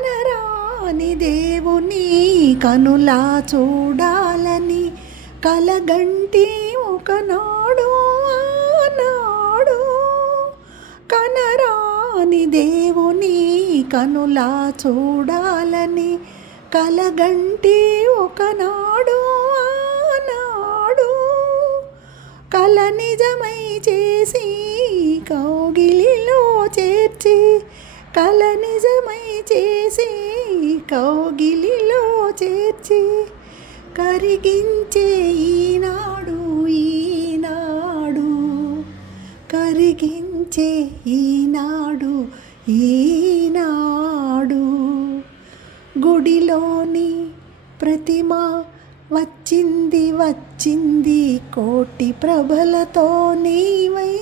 కనరాని దేవుని కనులా చూడాలని కలగంటి ఒకనాడు ఆనాడు. కనరాని దేవుని కనులా చూడాలని కలగంటి ఒకనాడు ఆనాడు. కల నిజమై చేసి కౌగిలిలో చేర్చి, కల నిజమై చేసి కౌగిలిలో చేర్చి కరిగించే ఈనాడు ఈనాడు, కరిగించే ఈనాడు ఈనాడు. గుడిలోని ప్రతిమ వచ్చింది వచ్చింది కోటి ప్రభలతో నీవై